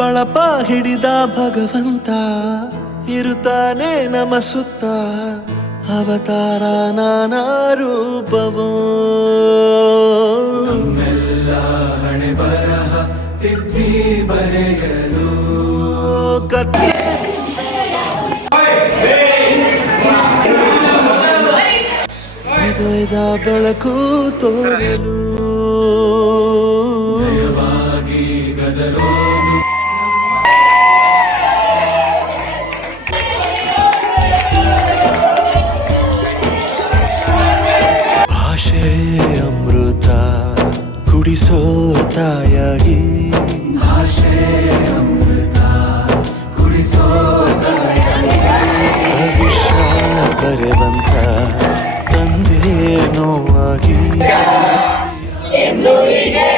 ಬಳಪ ಹಿಡಿದ ಭಗವಂತ ಇರುತ್ತಾನೆ ನಮ ಸುತ್ತ ಅವತಾರ ನಾನಾ ರೂಪವೋ ನಮ್ಮೆಲ್ಲ ಹಣೆ ಬರಹ ತಿದ್ದಿ ಬರೆಯಲು ಹೃದಯದ ಬೆಳಕು ತೋರಲು ನಯವಾಗಿ ಗದರೋದು ಭಾಷೆ ಅಮೃತ ಕುಡಿಸೋ ತಾಯಾಗಿ ಭಾಷೆ ಅಮೃತ ಕುಡಿಸೋ ಭವಿಷ್ಯ ಬರೆವಂತ ತಂದೆ ನೋವಾಗಿ ಎಂದು ಹೀಗೆ